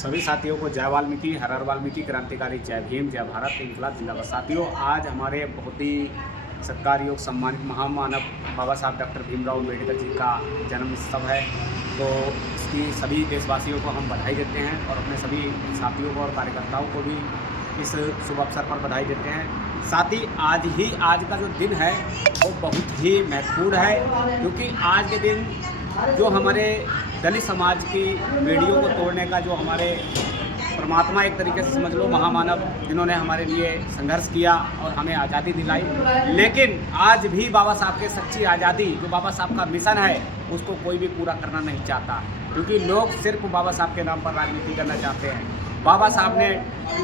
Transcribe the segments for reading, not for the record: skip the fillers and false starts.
सभी साथियों को जय वाल्मीकि, हर हर वाल्मीकि, क्रांतिकारी, जय भीम, जय भारत, इनकलाब जिंदाबाद। साथियों, आज हमारे बहुत ही सत्कार योग सम्मानित महामानव बाबा साहब डॉक्टर भीमराव अम्बेडकर जी का जन्म उत्सव है। तो इसकी सभी देशवासियों को हम बधाई देते हैं और अपने सभी साथियों को और कार्यकर्ताओं को भी इस शुभ अवसर पर बधाई देते हैं। साथ ही आज का जो दिन है वो बहुत ही महत्वपूर्ण है, क्योंकि आज के दिन जो हमारे दलित समाज की बेड़ियों को तोड़ने का जो हमारे परमात्मा, एक तरीके से समझ लो महामानव, जिन्होंने हमारे लिए संघर्ष किया और हमें आज़ादी दिलाई, लेकिन आज भी बाबा साहब के सच्ची आज़ादी, जो बाबा साहब का मिशन है, उसको कोई भी पूरा करना नहीं चाहता, क्योंकि लोग सिर्फ बाबा साहब के नाम पर राजनीति करना चाहते हैं। बाबा साहब ने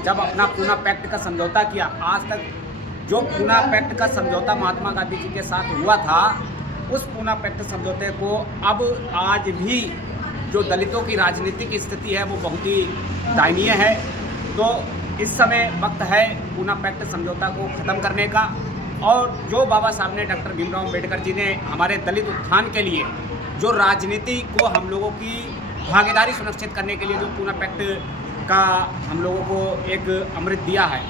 जब अपना पूना पैक्ट का समझौता किया, आज तक जो पूना पैक्ट का समझौता महात्मा गांधी जी के साथ हुआ था, उस पूना पैक्ट समझौते को अब आज भी जो दलितों की राजनीतिक स्थिति है वो बहुत ही दयनीय है। तो इस समय वक्त है पूना पैक्ट समझौता को ख़त्म करने का, और जो बाबा साहब ने, डॉक्टर भीमराव अम्बेडकर जी ने हमारे दलित उत्थान के लिए जो राजनीति को हम लोगों की भागीदारी सुनिश्चित करने के लिए जो पूना पैक्ट का हम लोगों को एक अमृत दिया है,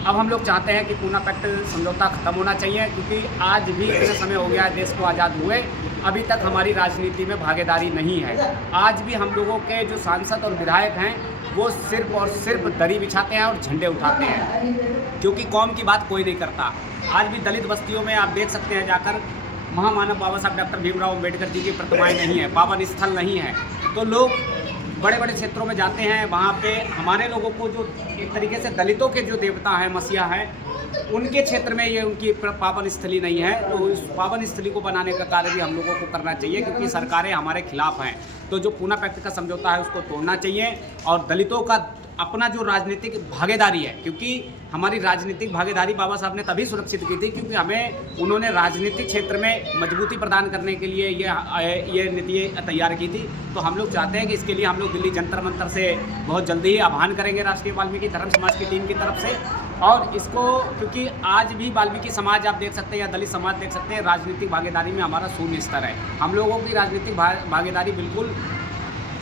अब हम लोग चाहते हैं कि पूना पैक्ट समझौता ख़त्म होना चाहिए, क्योंकि आज भी इतना समय हो गया है देश को आज़ाद हुए, अभी तक हमारी राजनीति में भागीदारी नहीं है। आज भी हम लोगों के जो सांसद और विधायक हैं वो सिर्फ और सिर्फ दरी बिछाते हैं और झंडे उठाते हैं, क्योंकि कौम की बात कोई नहीं करता। आज भी दलित बस्तियों में आप देख सकते हैं जाकर, महामानव बाबा साहब डॉक्टर भीमराव अम्बेडकर जी की प्रतिमाएँ नहीं है, पावन स्थल नहीं है, तो लोग बड़े बड़े क्षेत्रों में जाते हैं, वहाँ पे हमारे लोगों को जो एक तरीके से दलितों के जो देवता हैं, मसीहा हैं, उनके क्षेत्र में ये उनकी पावन स्थली नहीं है। तो इस पावन स्थली को बनाने का कार्य भी हम लोगों को करना चाहिए, क्योंकि सरकारें हमारे खिलाफ हैं। तो जो पूना पैक्ट का समझौता है उसको तोड़ना चाहिए, और दलितों का अपना जो राजनीतिक भागीदारी है, क्योंकि हमारी राजनीतिक भागीदारी बाबा साहब ने तभी सुरक्षित की थी क्योंकि हमें उन्होंने राजनीतिक क्षेत्र में मजबूती प्रदान करने के लिए ये नीति तैयार की थी। तो हम लोग चाहते हैं कि इसके लिए हम लोग दिल्ली जंतर मंतर से बहुत जल्दी ही आह्वान करेंगे राष्ट्रीय वाल्मीकि धर्म समाज की टीम की तरफ से। और इसको, क्योंकि आज भी वाल्मीकि समाज आप देख सकते हैं या दलित समाज देख सकते हैं, राजनीतिक भागीदारी में हमारा शून्य स्तर है। हम लोगों की राजनीतिक भागीदारी बिल्कुल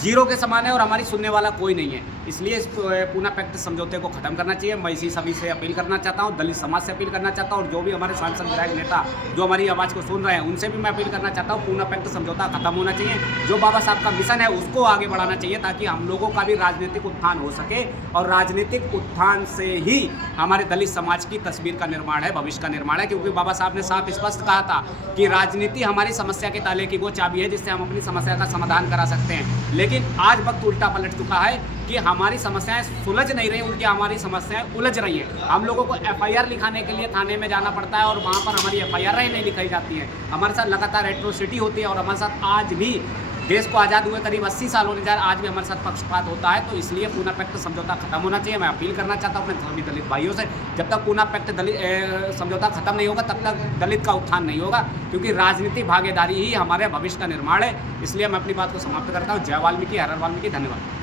जीरो के समान है और हमारी सुनने वाला कोई नहीं है। इसलिए इस पूना पैक्ट समझौते को ख़त्म करना चाहिए। मैं इसी सभी से अपील करना चाहता हूँ, दलित समाज से अपील करना चाहता हूँ, और जो भी हमारे सांसद विधायक नेता जो हमारी आवाज़ को सुन रहे हैं उनसे भी मैं अपील करना चाहता हूँ, पूना पैक्ट समझौता खत्म होना चाहिए। जो बाबा साहब का मिशन है उसको आगे बढ़ाना चाहिए, ताकि हम लोगों का भी राजनीतिक उत्थान हो सके, और राजनीतिक उत्थान से ही हमारे दलित समाज की तस्वीर का निर्माण है, भविष्य का निर्माण है। क्योंकि बाबा साहब ने साफ स्पष्ट कहा था कि राजनीति हमारी समस्या के ताले की वो चाबी है जिससे हम अपनी समस्या का समाधान करा सकते हैं। लेकिन आज वक्त उल्टा पलट चुका है कि हमारी समस्याएं सुलझ नहीं रही, उनकी हमारी समस्याएं उलझ रही हैं। हम लोगों को एफआईआर लिखाने के लिए थाने में जाना पड़ता है, और वहाँ पर हमारी एफआईआर ही नहीं लिखाई जाती है। हमारे साथ लगातार एट्रोसिटी होती है, और हमारे साथ आज भी देश को आज़ाद हुए करीब 80 साल होने जा रहे, आज भी हमारे साथ पक्षपात होता है। तो इसलिए पूना पैक्ट समझौता खत्म होना चाहिए। मैं अपील करना चाहता हूँ अपने सभी दलित भाइयों से, जब तक पूना पैक्ट समझौता खत्म नहीं होगा तब तक दलित का उत्थान नहीं होगा, क्योंकि राजनीतिक भागीदारी ही हमारे भविष्य का निर्माण है। इसलिए मैं अपनी बात को समाप्त करता हूँ। जय वाल्मीकि, हर हर वाल्मीकि, धन्यवाद।